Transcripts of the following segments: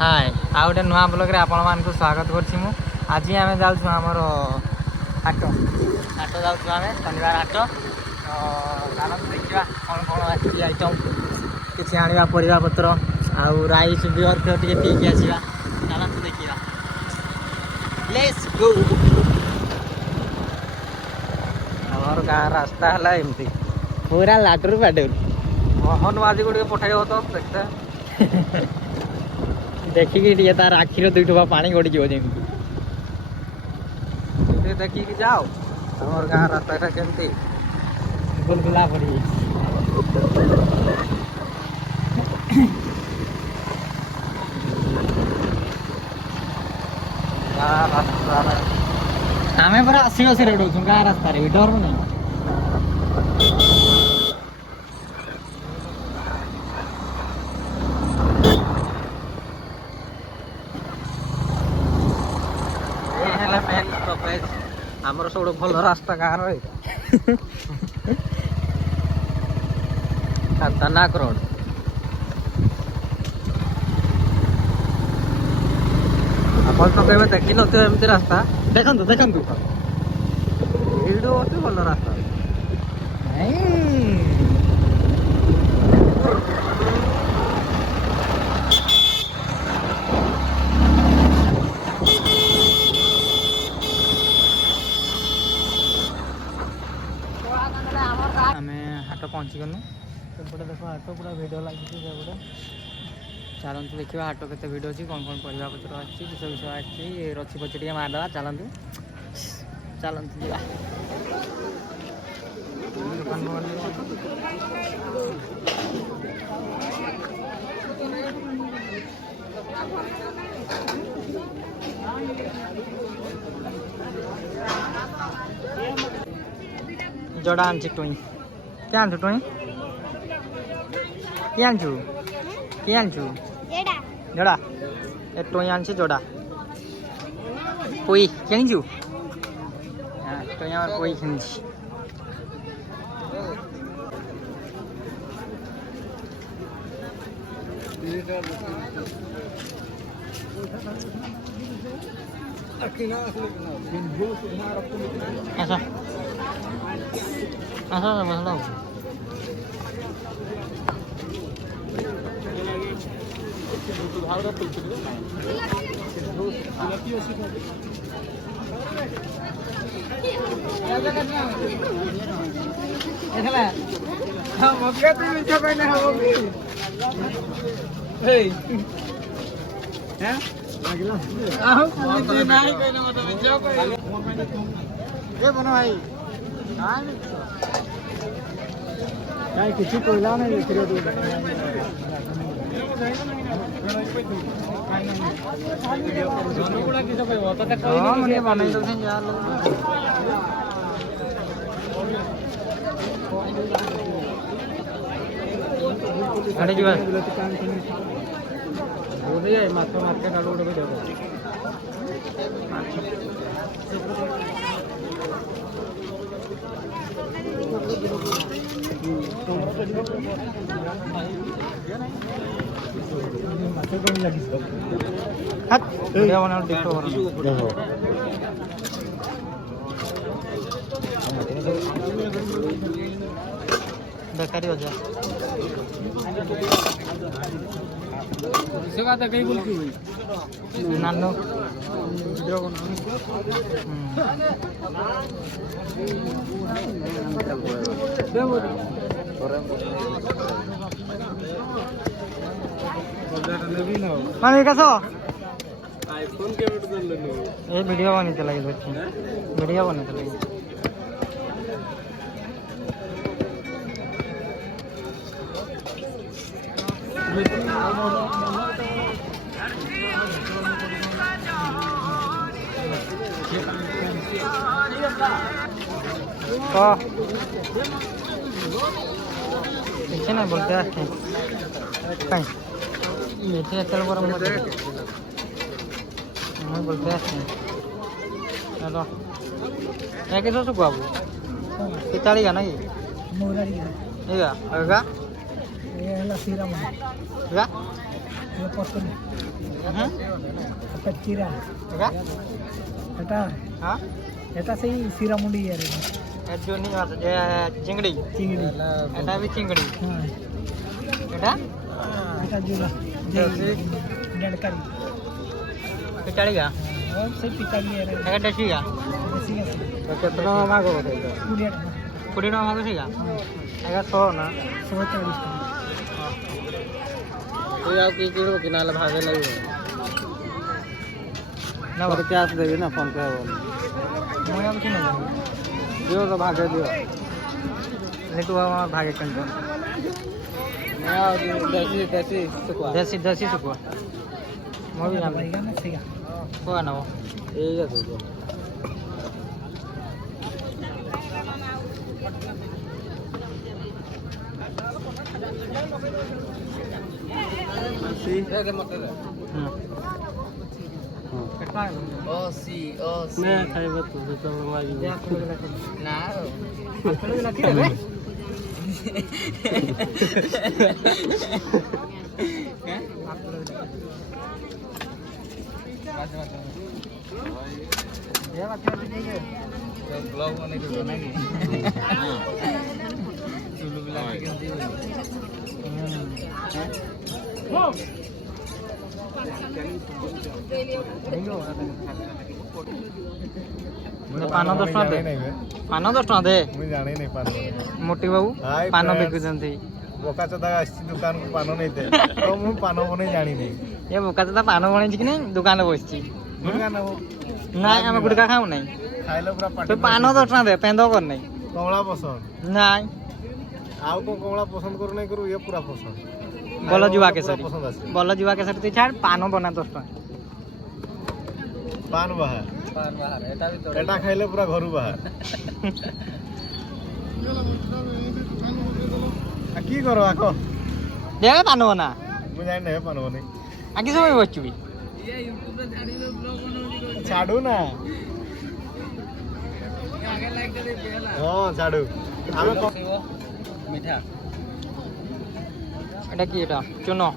हाय आ गोटे नुआ ब्लॉग रे आपण मानकु स्वागत करछि मु। आज आमे जाउछु हमर हाट हाट जाउछु आमे शनिवार हाट। चालत देखिबा कोन कोन अछि आइटम किछि आनिबा परिबा पत्र आउ राइस बियर के टिके पीके आसीबा। चालत देखिबा लेट्स गो। हमर गाँ रास्ता हला एमती पूरा लाटुर पाटुर मोहन बाजी को पठाइब तो देखते देखिए तार आखिर दुई टोपा पानी गड़ी जीव जमी देखिए जाओ हमर गाँ रास्ता केमती गुलगुला पड़ी आमे पूरा 80 रेट हो गाँ रास्ता रे डर नहीं। आमर सब भल रास्ता गाँव नाक रोड आप तो कहे देखी नमती रास्ता देखु देखु भल रास्ता हाट पहुँची गलु सेपटे देख हाट पूरा भिड लगी सेपटे चलते देखा हाट के भिड अच्छी कौन कौन परिवा पत्र आसी किस विषय आसी रची पची टे मारदा चलते चलते जा जोड़ा आनी टुई क्या आनु टुई कि आनु कि आनु जोड़ा ए टुई आनी जोड़ा पुई किणु टुई आम पुई कि बस भाई किसी कोयला नहीं देख रहे मार्केट आड़ गोटे बेकारी हो जाए नानो माने कसो आईफोन के ये वीडियो बनी चला वीडियो बनी चला पीछे ना बोलते आते मीठे चल पर बोलते आते हेलो क्या किलो से बाबू किताड़ी का ना ये ହେଲା ଶ୍ରୀରାମ ବା ଏ ପସନ୍ଦ ଚିରା हाँ এটা সেই শিরামুন্ডি यार जोनी चिंगड़ी चिंगड़ी এটা भी चिंगड़ी हां এটা जुला डडकारी पिटाड़ीगा और से पिटाड़ी यार এটা দেশিगा तो कितना मागो बताइए 20 টাকা মাগো সেগা এটা 100 না 140 টাকা তুই আর কি কিনবো কিনালে ভাগে লাগবে ना और क्या देबे ना फोन पे बोल মই अब किने दियो तो भागे दियो लेटू हमार भागे कन तो मैं देसी सुकुआ মই भी नाम भाईगा ना सेगा को ना वो ए जा तो सी के मतलब मैं खाइबा तो मागी ना आपको लगी रे हैं ये बात है नहीं है ब्लॉग होने को बनाएंगे चुलू भी लगा के दियो पान 10 टका दे पान 10 टका दे मुझे जाने नहीं पान मोटी बाबू पान बिकुचंती बोका चदा आसी दुकान को पान नहीं दे तो मु पान बने जानी नहीं ये बोका चदा पान बने कि नहीं दुकान बसची दुकान हो नहीं हम गुटका खाऊ नहीं खाइलो पूरा पाटी तो पान 10 टका दे पेंदो कर नहीं कमला पसंद नहीं आउ को कमला पसंद करू नहीं करू ये पूरा पसंद बोलो जुआ के सर बोलो जुआ के सर तू छाड़ पानो बना 10 टका पान बाहर एटा भी तो एटा खाइले पूरा घरु बाहर आ की करो आको दे पानो बना मु जाय नै पानो बने आकी समय बच्चू भी ये YouTube रे छाड़ीबे ब्लॉग बनाउली छाडू ना आगे लाइक दे बेला हां छाडू आमे मीठा এটা কি এটা চুনো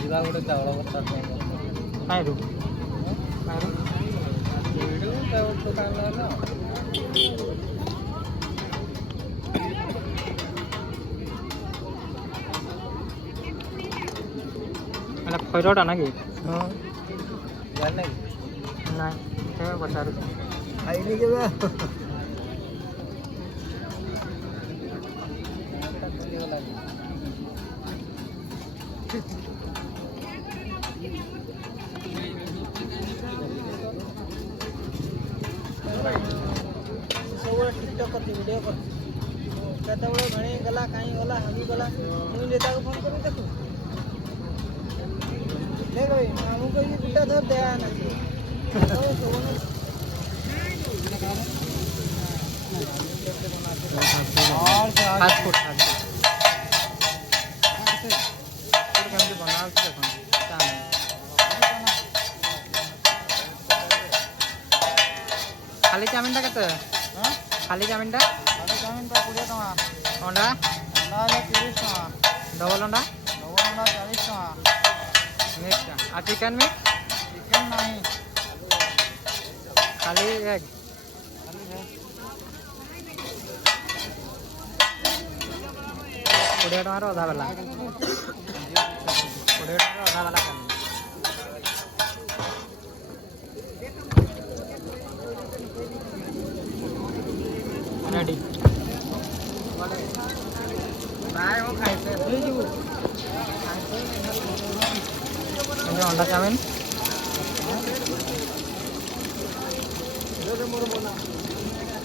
ଯିବା ଗୋଟେ ଚାଉଳ ବସ୍ତା ଖାଇରୁ ଏଇଠୁ ଚାଉଳ ଦୋକାନ ହେଲା মানে খৈরটা নাকি হ্যাঁ জান নাই নাই কেমন বসারু আইনি কেবা सब टिकटॉक करती वीडियो कर केतबळे घणी गला काई गला हमी गला मुई नेता को फोन करू देखो देखो हमको ये बिटा धर दे ना और फास्ट फूड खाली चाउमिन केते खाली चाउमिन 20 टका अंडा अंडा 30 टका डबल अंडा 40 टका नेक्स्ट आ चिकन में चिकन नहीं खाली एग 20 टका रो आधा वाला 20 टका आधा वाला रेडी बाय हो खाइ से ले जीवो ये अंडा चाउमिन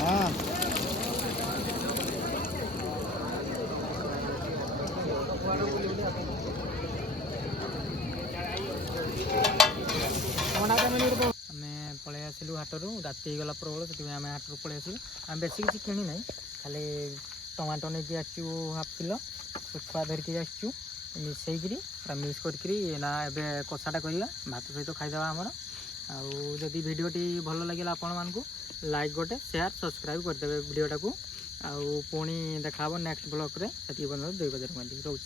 हां पलि आसलु हाटरू राति गला प्रबल से आम हाटरू पलि आसलु आम बेस किसी किणी ना खाली टमाटो नहीं आसचु हाफ किलो शुखुआ धरिकी आसचु मिसेकरी पूरा मिक्स करकरी ना एबे कषाटा करवा भात सहित खाईदेवा आमर आदि भिडटी भल लगे आपण मानक लाइक गोटे शेयर सब्सक्राइब करदे भिडटा को आउ पुणी देखा नेक्स्ट ब्लॉग रे से जय बजरंग बली रोच।